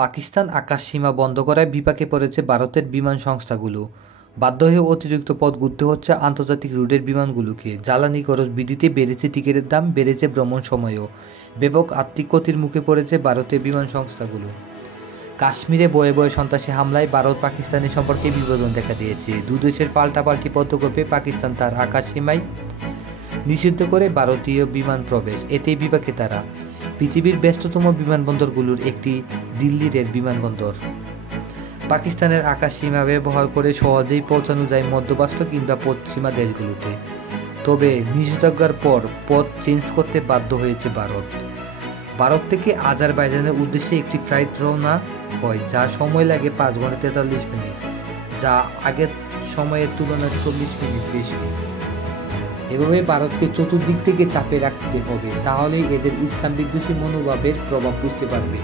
পাকিস্তান আকাশসীমা বন্ধ করায় বিপাকে পড়েছে ভারতের বিমান সংস্থাগুলো। বাধ্য হয়ে অতিরিক্ত পথ ঘুরতে হচ্ছে আন্তর্জাতিক রুটের বিমানগুলোকে। জ্বালানি খরচ বৃদ্ধিতে বেড়েছে টিকিটের দাম, বেড়েছে ভ্রমণ সময়ও। ব্যাপক আর্থিক ক্ষতির মুখে পড়েছে ভারতের বিমান সংস্থাগুলো। কাশ্মীরে বয়ে বয়ে সন্ত্রাসী হামলায় ভারত পাকিস্তানের সম্পর্কে বিভাজন দেখা দিয়েছে। দুদেশের পাল্টাপাল্টি পদক্ষেপে পাকিস্তান তার আকাশসীমায় নিষিদ্ধ করে ভারতীয় বিমান প্রবেশ। এতেই বিপাকে তারা। পৃথিবীর ব্যস্ততম বিমানবন্দরগুলোর একটি দিল্লির বিমানবন্দর। পাকিস্তানের আকাশসীমা ব্যবহার করে সহজেই পৌঁছানো যায় মধ্যপ্রাচ্য কিংবা পশ্চিমা দেশগুলোতে। তবে নিষেধাজ্ঞার পর পথ চেঞ্জ করতে বাধ্য হয়েছে ভারত। ভারত থেকে আজারবাইজানের উদ্দেশ্যে একটি ফ্লাইট রওনা হয়, যার সময় লাগে 5 ঘন্টা 43 মিনিট, যা আগের সময়ের তুলনায় 40 মিনিট বেশি। এভাবে ভারতকে চতুর্দিক থেকে চাপে রাখতে হবে, তাহলেই এদের ইসলাম বিদ্বেষী মনোভাবের প্রভাব বুঝতে পারবে।